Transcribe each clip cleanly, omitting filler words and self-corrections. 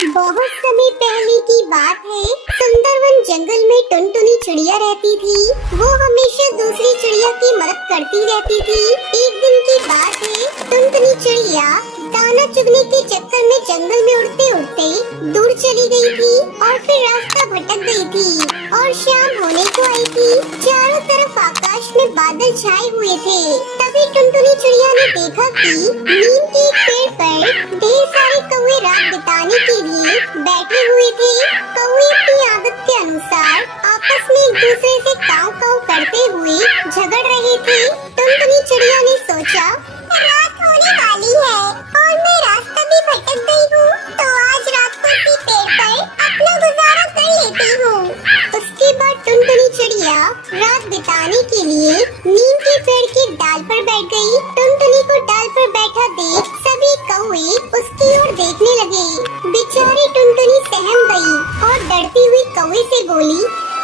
बहुत समय पहले की बात है। सुंदरवन जंगल में टुनटुनी चिड़िया रहती थी। वो हमेशा दूसरी चिड़िया की मदद करती रहती थी। एक दिन की बात है, टुनटुनी चिड़िया दाना चुगने के चक्कर में जंगल में उड़ते उड़ते दूर चली गई थी और फिर रास्ता भटक गई थी और शाम होने को आई थी। चारों तरफ आकाश में बादल छाए हुए थे। तभी टुनटुनी चिड़िया ने देखा कि नीम के एक पेड़ पर ढेर सारे कौवे रात बिताने के लिए बैठे हुए थे। कौवे अपनी आदत के अनुसार आपस में एक दूसरे से काव काव करते हुए झगड़ रहे थे। टुनटुनी चिड़िया ने सोचा, रात होने वाली है और मैं रास्ता भी भटक गई हूँ, तो आज रात को इसी पेड़ पर अपना गुजारा कर लेती हूँ। उसके बाद टुनटुनी चिड़िया रात बिताने के लिए नीम के पेड़ की डाल पर बैठ गई। टुनटुनी को डाल पर बैठा देख सभी कौवे उसकी ओर देखने लगे। बेचारी टुनटुनी सहम गई और डरती हुई कौवे से बोली,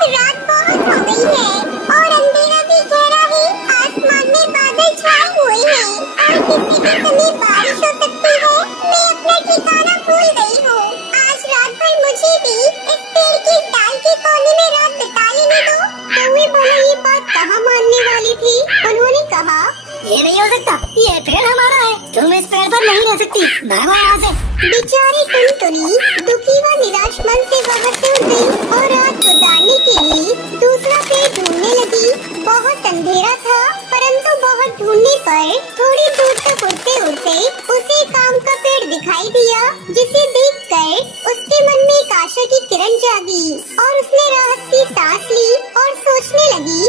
रात बहुत हो गई है और अंधेरा भी गहरा है। आसमान में बादल छाए हुए हैं और किसी भी समय बारिश हो सकती है। मैं अपना ठिकाना भूल गई हूँ। आज रात भर मुझे भी इस पेड़ की डाल के कोने में रात बिता लेने दो। कौवे भला ये बात कहाँ मानने वाली थी। उन्होंने कहा, ये नहीं हो सकता, ये पेड़ हमारा है, तुम इस पेड़ पर नहीं रह सकती, भागो यहाँ से। बेचारी टुनटुनी दुखी व निराश मन से वहाँ से उठ गई और रात गुजारने के लिए दूसरा पेड़ ढूंढने लगी। बहुत अंधेरा था, परंतु बहुत ढूंढने पर थोड़ी दूर तक उड़ते उड़ते उसे एक आम का पेड़ दिखाई दिया, जिसे देखकर उसके मन में एक आशा की किरण जागी और उसने राहत की सांस ली और सोचने लगी,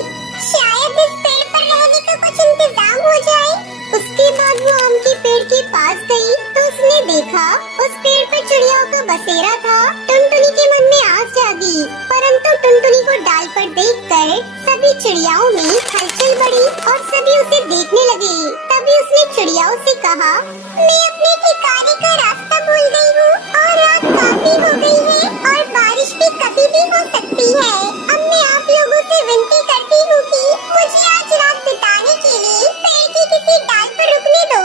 शायद इस पेड़ पर रहने का कुछ इंतजाम हो जाए। उसके बाद वो आम के पेड़ के पास गई तो उसने देखा उस पेड़ पर चिड़ियाओं का बसेरा था। टुनटुनी के मन में आस जागी, परंतु टुनटुनी को डाल पर देखकर सभी चिड़ियाओं में हलचल बढ़ी और सभी उसे देखने लगे। तभी उसने चिड़ियाओं से कहा, मैं अपने ठिकाने का रास्ता भूल गई हूँ और रात काफी हो गई है और बारिश भी कभी भी हो सकती है। अब मैं आप लोगों से विनती करती हूँ कि मुझे आज रात बिताने के लिए पेड़ की किसी डाल पर रुकने दो।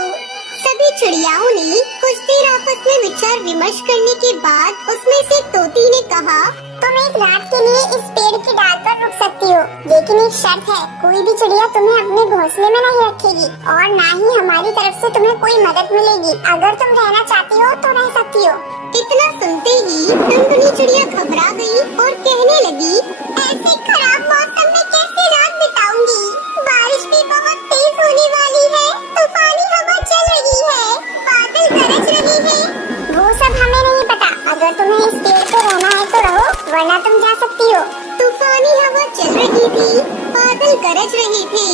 सभी चिड़ियाओं ने कुछ देर आपस में विचार विमर्श करने के बाद उसमें से तोती ने कहा, तुम एक रात के लिए इस पेड़ की डाल पर रुक सकती हो, लेकिन एक शर्त है, कोई भी चिड़िया तुम्हें अपने घोंसले में नहीं रखेगी और न ही हमारी तरफ से तुम्हें कोई मदद मिलेगी। अगर तुम रहना चाहती हो तो रह सकती हो। इतना सुनते ही टुनटुनी चिड़िया घबरा गई और कहने लगी, ऐसे खराब मौसम में कैसे रात बिताऊंगी? बारिश भी बहुत तेज होने वाली है, तूफानी हवा चल रही है, बादल गरज रहे हैं। वो सब हमें नहीं पता, अगर तुम्हें इस पेड़ पर रहना है तो रहो, वरना तुम जा सकती हो। तूफानी हवा चल रही थी, बादल गरज रहे थे,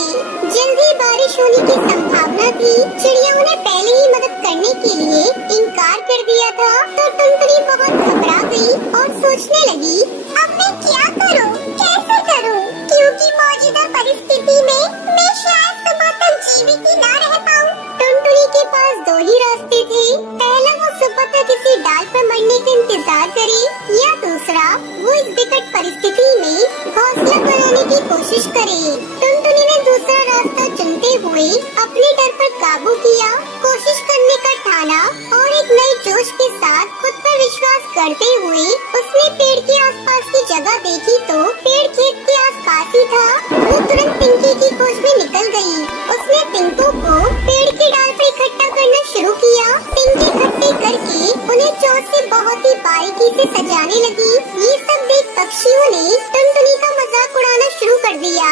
जल्दी बारिश होने की संभावना थी। चिड़ियाओं ने पहले ही मदद करने के लिए इनकार कर दिया था, तो टुनटुनी बहुत घबरा गई और सोचने लगी, अब मैं क्या करूं, कैसे करूं? क्योंकि मौजूदा परिस्थिति में मैं शायद सुबह तक जीवित ही न रह पाऊं। टुनटुनी के पास दो ही रास्ते थे, पहला वो सुबह तक किसी डाल पर मरने का इंतजार करे या दूसरा वो इस विकट परिस्थिति में घोंसला बनाने की कोशिश करे। टुनटुनी ने दूसरा रास्ता चुनते हुए अपने डर पर काबू किया, कोशिश करने का ठाना और एक नए जोश के साथ खुद पर विश्वास करते हुए उसने पेड़ के आसपास की जगह देखी तो पेड़ खेत के आसपास ही था। वो तुरंत तिनके की खोज में निकल गई। उसने तिनकों को पेड़ की डाल पर इकट्ठा करना शुरू किया। तिनके इकट्ठे करके उन्हें चोट से बहुत ही बारीकी से सजाने लगी। ये सब देख पक्षियों ने टुनटुनी का मजाक उड़ाना शुरू कर दिया।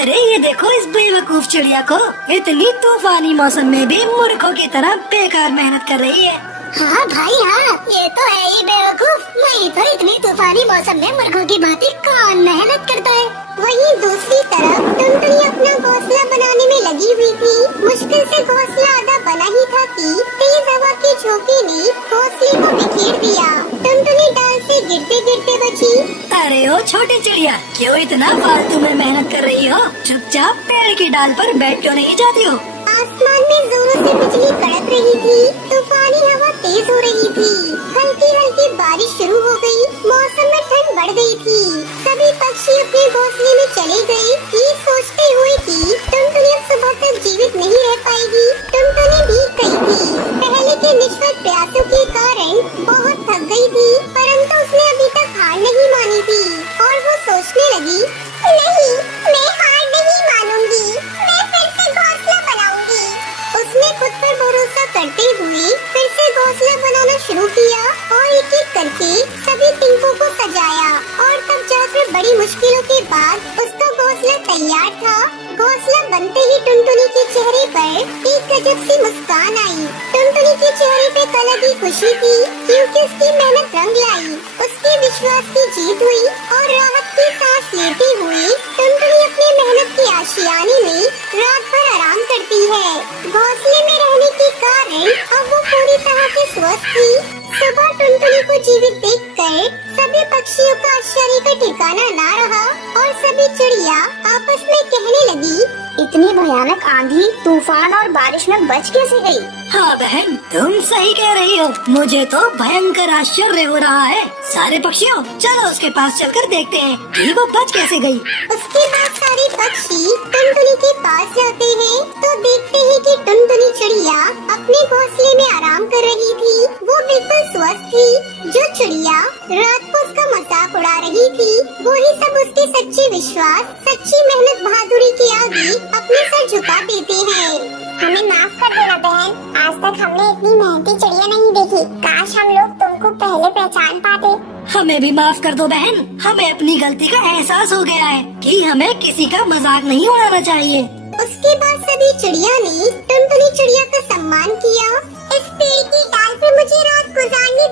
अरे ये देखो इस बेवकूफ चिड़िया को, इतनी तूफानी मौसम में भी मूर्खों की तरह बेकार मेहनत कर रही है। हाँ भाई हाँ, ये तो है ही बेवकूफ। वही तो इतनी तूफानी मौसम में मूर्खों की भांति कौन मेहनत करता है। वहीं दूसरी तरफ टुनटुनी अपना घोंसला बनाने में लगी हुई थी। मुश्किल से घोंसला आधा बना ही था कि तेज हवा के झोंके ने घोंसले को बिखेर दिया। टुनटुनी डाल से गिरते गिरते बची। अरे ओ छोटी चिड़िया, क्यों इतना फालतू में मेहनत कर रही हो? चुपचाप पेड़ की डाल पर बैठ क्यों नहीं जाती हो? आसमान में जोरों से बिजली कड़क रही थी, तूफानी हवा तेज हो रही थी, हल्की हल्की बारिश शुरू हो गई, मौसम में ठंड बढ़ गई थी। सभी पक्षी अपने घोंसले में चले गए, ये सोचते हुए कि टुनटुनी अब सुबह तक जीवित नहीं रह पाएगी। टुनटुनी भीग गई थी, पहले के निष्फल प्रयासों के कारण बहुत थक गई थी। अलग ही खुशी थी, क्योंकि उसकी मेहनत रंग लाई, उसके विश्वास की जीत हुई और राहत की सांस लेते हुए टुनटुनी अपनी मेहनत की आशियाने में रात भर आराम करती है। घोंसले में रहने के कारण अब वो पूरी तरह से स्वस्थ थी। सुबह टुनटुनी को जीवित देखकर सभी पक्षियों का आश्चर्य का ठिकाना ना रहा और सभी चिड़िया आपस में कहने लगी, इतनी भयानक आंधी, तूफान और बारिश में बच कैसे गई? हाँ बहन, तुम सही कह रही हो। मुझे तो भयंकर आश्चर्य हो रहा है। सारे पक्षियों, चलो उसके पास चलकर देखते हैं कि वो बच कैसे गई। उसके बाद सारे पक्षी टुनटुनी के पास जाते हैं तो देखते हैं कि टुनटुनी चिड़िया अपने घोंसले में आराम कर रही थी। वो बिल्कुल स्वस्थ थी। जो चिड़िया रात को उसका मजाक उड़ा रही थी, वो ही सब उसके सच्चे विश्वास, सच्ची मेहनत, बहादुरी के आगे अपने सर झुका देते हैं। हमें माफ कर देना बहन, आज तक हमने इतनी मेहनती चिड़िया नहीं देखी। काश हम लोग तुमको पहले पहचान पाते। हमें भी माफ कर दो बहन, हमें अपनी गलती का एहसास हो गया है कि हमें किसी का मजाक नहीं उड़ाना चाहिए। उसके बाद सभी चिड़िया ने टुनटुनी चिड़िया का सम्मान किया। इस पेड़ की डाल पे मुझे रात गुजारने